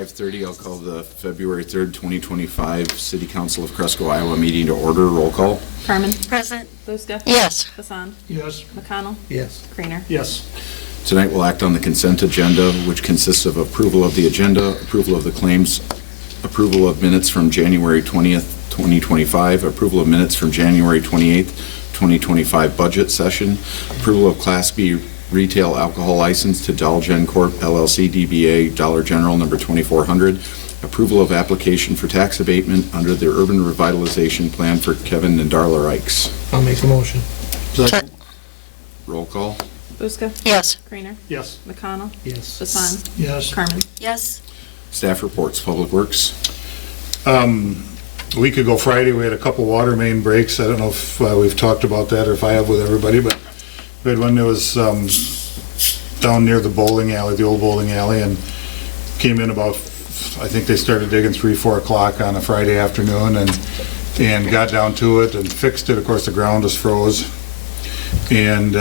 5:30. I'll call the February 3rd, 2025 City Council of Cresco, Iowa meeting to order. Roll call. Carmen. Present. Buska. Yes. Hassan. Yes. McConnell. Yes. Creener. Yes. Tonight we'll act on the consent agenda, which consists of approval of the agenda, approval of the claims, approval of minutes from January 20th, 2025, approval of minutes from January 28th, 2025 budget session, approval of Class B retail alcohol license to Dolgen Corp. LLC DBA Dollar General number 2400, approval of application for tax abatement under the Urban Revitalization Plan for Kevin and Darla Reichs. I'll make the motion. Second. Roll call. Buska. Yes. Creener. Yes. McConnell. Yes. Hassan. Yes. Carmen. Yes. Staff reports. Public Works. A week ago Friday, we had a couple water main breaks. I don't know if we've talked about that or if I have with everybody, but we had one that was down near the bowling alley, the old bowling alley, and came in about, I think they started digging 3, 4 o'clock on a Friday afternoon and got down to it and fixed it. Of course, the ground was froze. And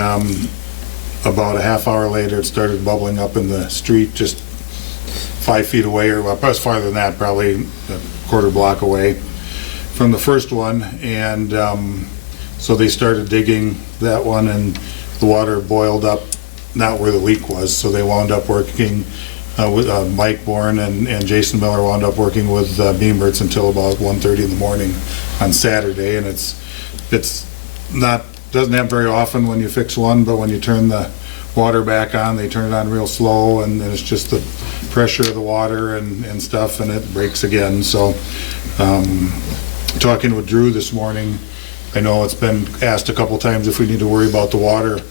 about a half hour later, it started bubbling up in the street just 5 feet away, or well, probably farther than that, probably a quarter block away from the first one. And so they started digging that one, and the water boiled up not where the leak was, so they wound up working with Mike Bourne and Jason Miller wound up working with Beamerts until about 1:30 in the morning on Saturday. And it's not, doesn't happen very often when you fix one, but when you turn the water back on, they turn it on real slow, and then it's just the pressure of the water and stuff, and it breaks again. So talking with Drew this morning, I know it's been asked a couple times if we need to worry about the water,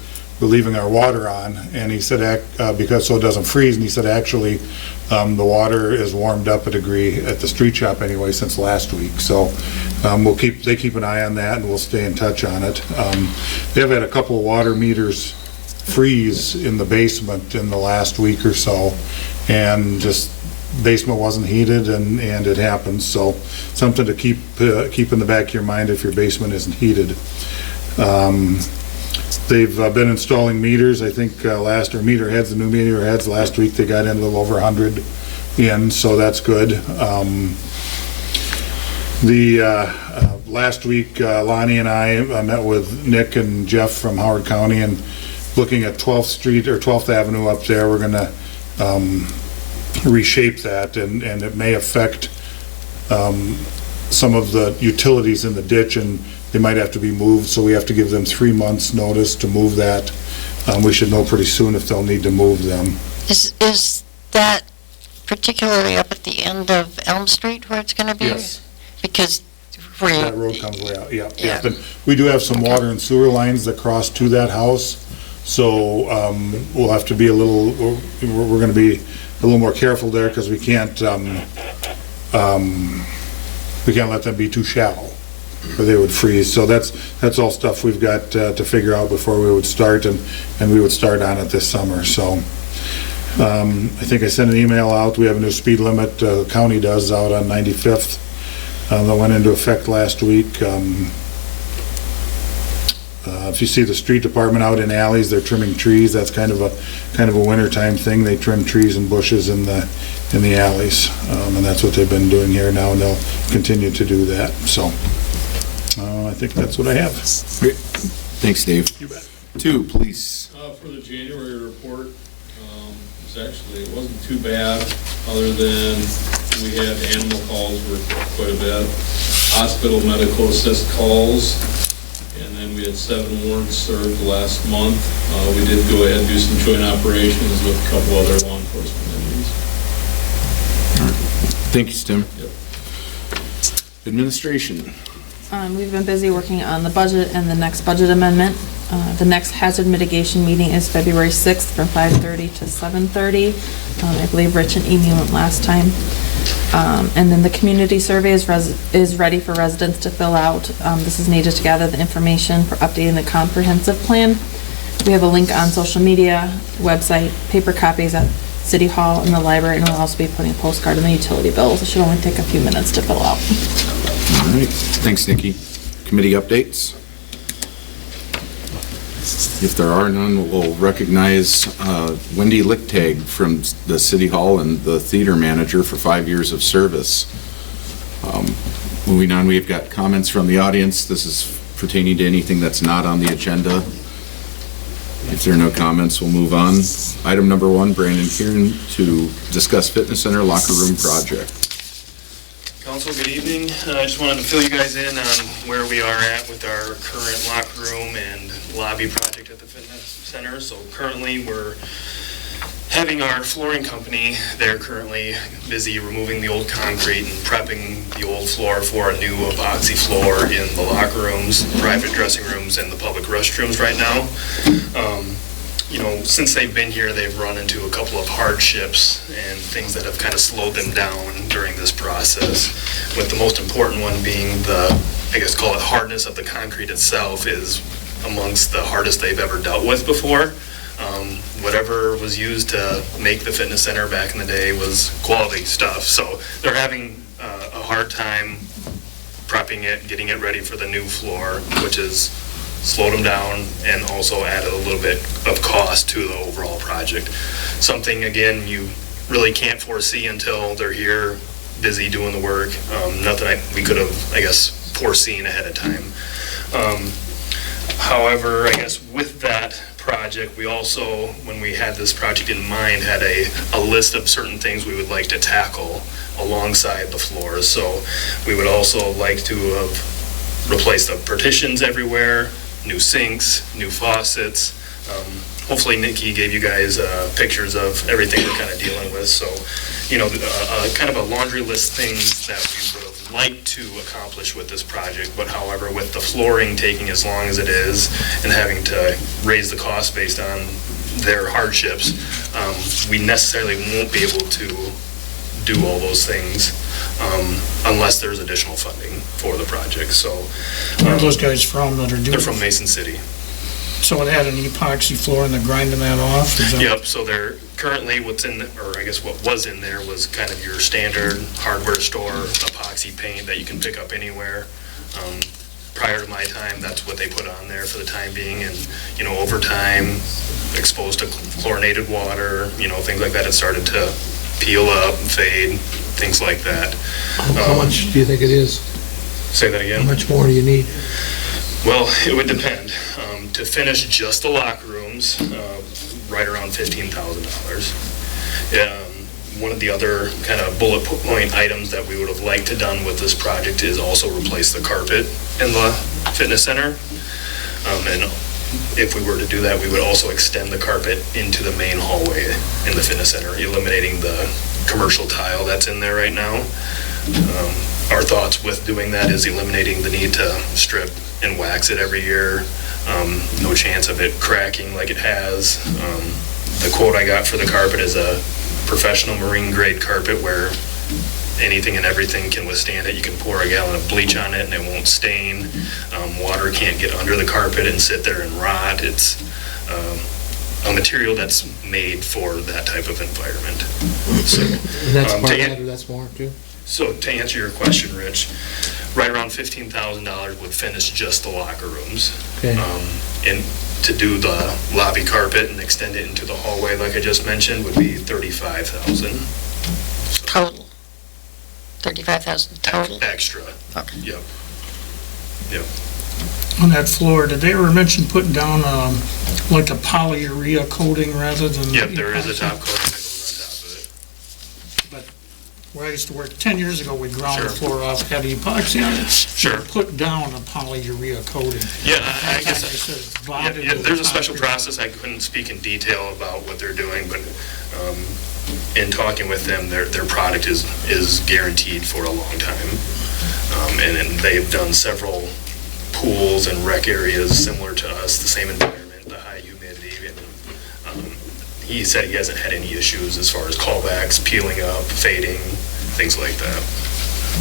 we're leaving our water on, and he said because so it doesn't freeze, and he said actually the water is warmed up a degree at the street shop anyway since last week. So they keep an eye on that, and we'll stay in touch on it. They have had a couple of water meters freeze in the basement in the last week or so, and just basement wasn't heated, and it happens. So something to keep in the back of your mind if your basement isn't heated. They've been installing meters. I think or meter heads, the new meter heads, last week they got in a little over 100 in, so that's good. Last week, Lonnie and I met with Nick and Jeff from Howard County, and looking at 12th Street or 12th Avenue up there, we're gonna reshape that, and it may affect some of the utilities in the ditch, and they might have to be moved, so we have to give them 3 months notice to move that. We should know pretty soon if they'll need to move them. Is that particularly up at the end of Elm Street where it's going to be? Yes. Because That road comes way out, yeah. Yeah. But we do have some water and sewer lines that cross to that house, so we'll have to be we're gonna be a little more careful there, because we can't let them be too shallow, or they would freeze. So that's all stuff we've got to figure out before we would start, and we would start on it this summer. So I think I sent an email out. We have a new speed limit, the county does, out on 95th. That went into effect last week. If you see the street department out in alleys, they're trimming trees. That's kind of a wintertime thing. They trim trees and bushes in the alleys, and that's what they've been doing here now, and they'll continue to do that. So I think that's what I have. Great. Thanks, Dave. You bet. 2, police. For the January report, it wasn't too bad, other than we had animal calls were quite a bit, hospital medical assist calls, and then we had 7 warrants served last month. We did go ahead and do some joint operations with a couple other law enforcement entities. Thank you, Tim. Yep. Administration. We've been busy working on the budget and the next budget amendment. The next hazard mitigation meeting is February 6th from 5:30 to 7:30. I believe Rich and Amy went last time. And then the community survey is ready for residents to fill out. This is needed to gather the information for updating the comprehensive plan. We have a link on social media, website, paper copies at City Hall and the library, and we'll also be putting a postcard in the utility bills. It should only take a few minutes to fill out. All right. Thanks, Nikki. Committee updates. If there are none, we'll recognize Wendy Lichtag from the City Hall and the theater manager for 5 years of service. Moving on, we've got comments from the audience. This is pertaining to anything that's not on the agenda. If there are no comments, we'll move on. Item number 1, Brandon Kieran to discuss fitness center locker room project. Council, good evening. I just wanted to fill you guys in on where we are at with our current locker room and lobby project at the fitness center. So currently, we're having our flooring company, they're currently busy removing the old concrete and prepping the old floor for a new epoxy floor in the locker rooms, private dressing rooms, and the public restrooms right now. Since they've been here, they've run into a couple of hardships and things that have kind of slowed them down during this process, with the most important one being call it hardness of the concrete itself is amongst the hardest they've ever dealt with before. Whatever was used to make the fitness center back in the day was quality stuff, so they're having a hard time prepping it, getting it ready for the new floor, which has slowed them down and also added a little bit of cost to the overall project. Something, again, you really can't foresee until they're here, busy doing the work. Nothing we could have, foreseen ahead of time. However, with that project, we also, when we had this project in mind, had a list of certain things we would like to tackle alongside the floors. So we would also like to have replaced the partitions everywhere, new sinks, new faucets. Hopefully Nikki gave you guys pictures of everything we're kind of dealing with. So, kind of a laundry list things that we would have liked to accomplish with this project, but however, with the flooring taking as long as it is and having to raise the cost based on their hardships, we necessarily won't be able to do all those things unless there's additional funding for the project. So, Where are those guys from that are doing? They're from Mason City. So it had an epoxy floor and they're grinding that off? Is that- Yep, so they're currently what was in there was kind of your standard hardware store epoxy paint that you can pick up anywhere. Prior to my time, that's what they put on there for the time being, and, over time, exposed to chlorinated water, things like that, it started to peel up, fade, things like that. How much do you think it is? Say that again? How much more do you need? Well, it would depend. To finish just the locker rooms, right around $15,000. One of the other kind of bullet point items that we would have liked to done with this project is also replace the carpet in the fitness center. And if we were to do that, we would also extend the carpet into the main hallway in the fitness center, eliminating the commercial tile that's in there right now. Our thoughts with doing that is eliminating the need to strip and wax it every year. No chance of it cracking like it has. The quote I got for the carpet is a professional marine grade carpet where anything and everything can withstand it. You can pour a gallon of bleach on it and it won't stain. Water can't get under the carpet and sit there and rot. It's a material that's made for that type of environment. So, And that's part of that, or that's more too? So to answer your question, Rich, right around $15,000 would finish just the locker rooms. Okay. And to do the lobby carpet and extend it into the hallway, like I just mentioned, would be $35,000 Total. 35,000 total. extra. Okay. Yep. Yep. On that floor, did they ever mention putting down like a polyurea coating rather than? Yep, there is a epoxy? top coating that goes on top of it. But where I used to work 10 years ago, we ground the Sure. floor off, had epoxy on it. Sure. Put down a polyurea coating. Yeah, At I that time, guess, they said it's yeah, bonded yeah, with there's a special concrete. process. I couldn't speak in detail about what they're doing, but in talking with them, their product is guaranteed for a long time. And they've done several pools and rec areas similar to us, the same environment, the high humidity. And he said he hasn't had any issues as far as callbacks, peeling up, fading, things like that.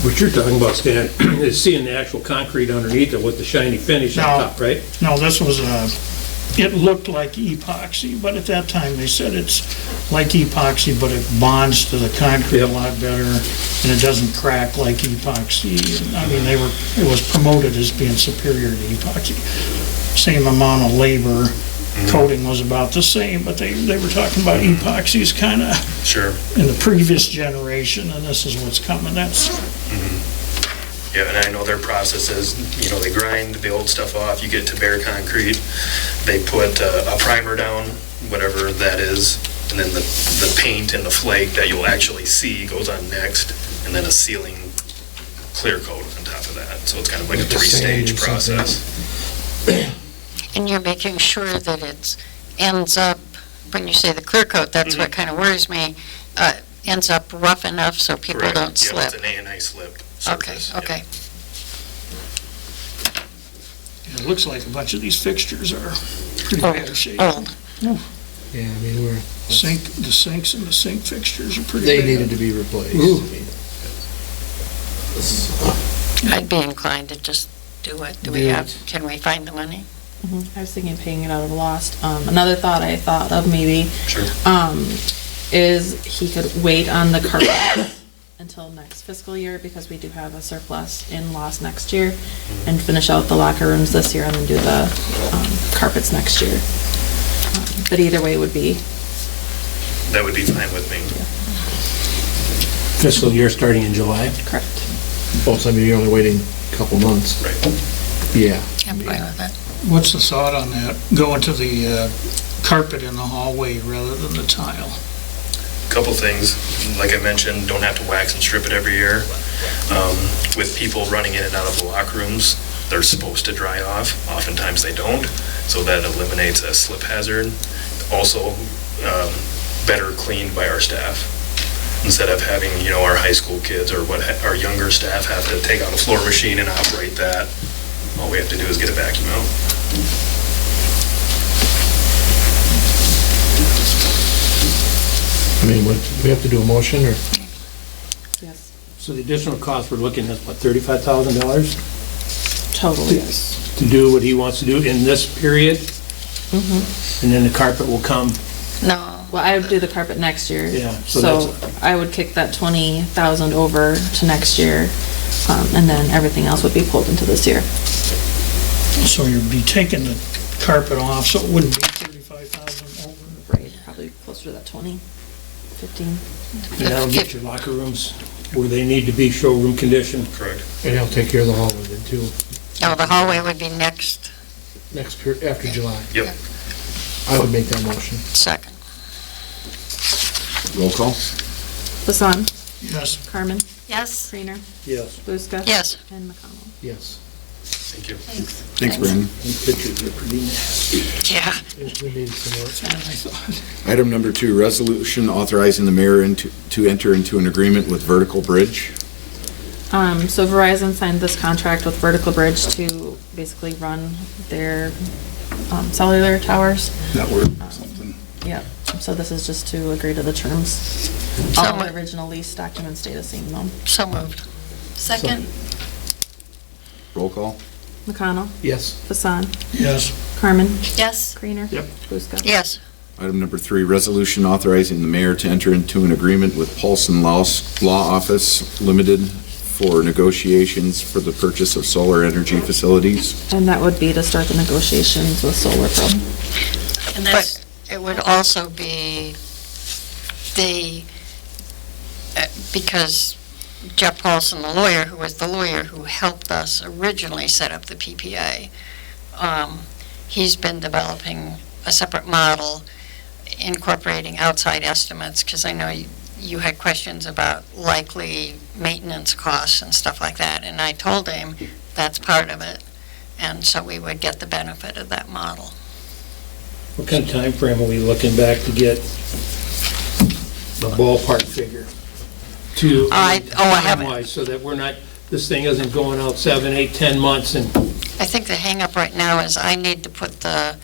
What you're talking about, Stan, is seeing the actual concrete underneath it with the shiny finish on No. top, right? No, this was it looked like epoxy, but at that time, they said it's like epoxy, but it bonds to the concrete a lot better, and it doesn't crack like epoxy. I mean, it was promoted as being superior to epoxy. Same amount of labor, Coating was about the same, but they were talking about epoxies kind of Sure. in the previous generation, and this is what's coming. That's, Yeah, and I know their process is, they grind the old stuff off, you get to bare concrete, they put a primer down, whatever that is, and then the paint and the flake that you'll actually see goes on next, and then a sealing clear coat on top of that. So it's kind of like a Like the sand three-stage or something. process. And you're making sure that it ends up, when you say the clear coat, that's what kind of worries me, ends up rough enough so people Correct. don't Yeah, slip. it's an A&I slip Okay, surface. yeah. okay. it looks like a bunch of these fixtures are pretty bad shape. Old. Yeah, I mean, The sinks and the sink fixtures are pretty they bad. needed to be replaced. I Ooh. mean, I'd be inclined to just do it. Do we Do have, it. can we find the money? I was thinking of paying it out of lost. Another thought I thought of maybe, Sure. is he could wait on the carpet until next fiscal year, because we do have a surplus in lost next year, and finish out the locker rooms this year and then do the carpets next year. But either way would be, That would be fine with me. Fiscal year starting in July. correct. Also, I mean, you're only waiting a couple months. Right. Yeah. I'm fine with that. What's the thought on that? Going to the carpet in the hallway rather than the tile? Couple things, like I mentioned, don't have to wax and strip it every year. With people running in and out of the locker rooms, they're supposed to dry off. Oftentimes they don't, so that eliminates a slip hazard. Also, better cleaned by our staff. Instead of having, our high school kids or our younger staff have to take out a floor machine and operate that, all we have to do is get a vacuum out. I mean, we have to do a motion, or? Yes. So the additional cost we're looking at, what, $35,000 Totally, yes. to do what he wants to do in this period? And then the carpet will come, No, Well, I would do the carpet next year. Yeah, so So that's- I would kick that 20,000 over to next year, and then everything else would be pulled into this year. So you'd be taking the carpet off, so it wouldn't be 35,000 over. Right, probably closer to that 20, 15. and that'll get your locker rooms where they need to be showroom condition. Correct. And he'll take care of the hallway then too, no, the hallway would be next, after July. Yep. I would make that motion. second. Roll call? Hassan, Yes. Carmen, Yes. Creener, Yes. Buska. Yes. And McConnell. Yes. Thank you. Thanks, Brandon. These pictures are pretty nasty. Yeah. We needed some more. Item number 2, resolution authorizing the mayor to enter into an agreement with Vertical Bridge. So Verizon signed this contract with Vertical Bridge to basically run their cellular towers. Network, something. Yep, so this is just to agree to the terms. So All what- the original lease documents stay the same though. So moved. Second. Roll call? McConnell, Yes. Hassan, Yes. Carmen, Yes. Creener. Yep. Buska. Yes. Item number 3, resolution authorizing the mayor to enter into an agreement with Paulson Law Office Limited for negotiations for the purchase of solar energy facilities. And that would be to start the negotiations with Solar Pro. But it would also be because Jeff Paulson, the lawyer, who was the lawyer who helped us originally set up the PPA, he's been developing a separate model incorporating outside estimates, because I know you had questions about likely maintenance costs and stuff like that, and I told him that's part of it, and so we would get the benefit of that model. What kind of time frame are we looking back to get the ballpark figure? To, I haven't. time-wise, so that we're not, this thing isn't going out 7, 8, 10 months and, I think the hangup right now is I need to put the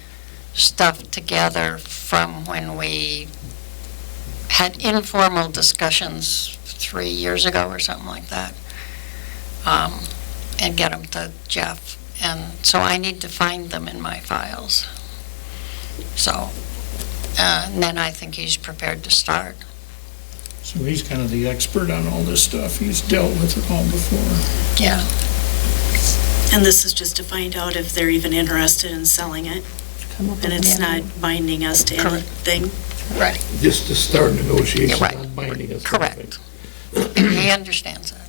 stuff together from when we had informal discussions 3 years ago or something like that, and get them to Jeff. And so I need to find them in my files. So, and then I think he's prepared to start. So he's kind of the expert on all this stuff. He's dealt with it all before. Yeah. And this is just to find out if they're even interested in selling it? come up with And it's another- not binding us to Correct. anything. Right, Just to start negotiations, You're right. not binding us. to correct. anything. He understands that.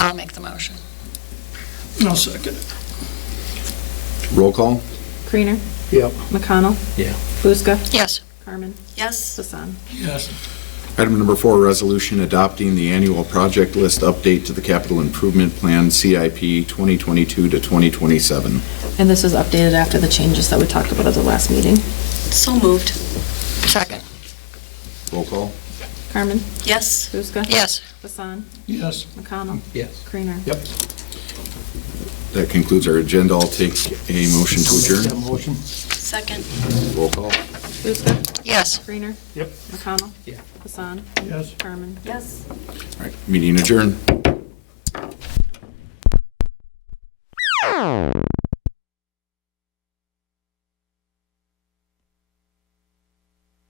I'll make the motion. No second. Roll call? Creener, Yep. McConnell, Yeah. Buska, Yes, Carmen, Yes, Hassan. Yes. Item number 4, resolution adopting the annual project list update to the capital improvement plan CIP 2022 to 2027. And this is updated after the changes that we talked about at the last meeting. so moved. second. Roll call? Carmen, Yes, Buska. Yes, Hassan, Yes. McConnell, Yes. Creener. Yep. That concludes our agenda. I'll take a motion to That adjourn. motion? second. Roll call? Buska, yes. Creener. Yep. McConnell. Yeah. Hassan, Yes. Carmen. Yes. All right, meeting adjourned.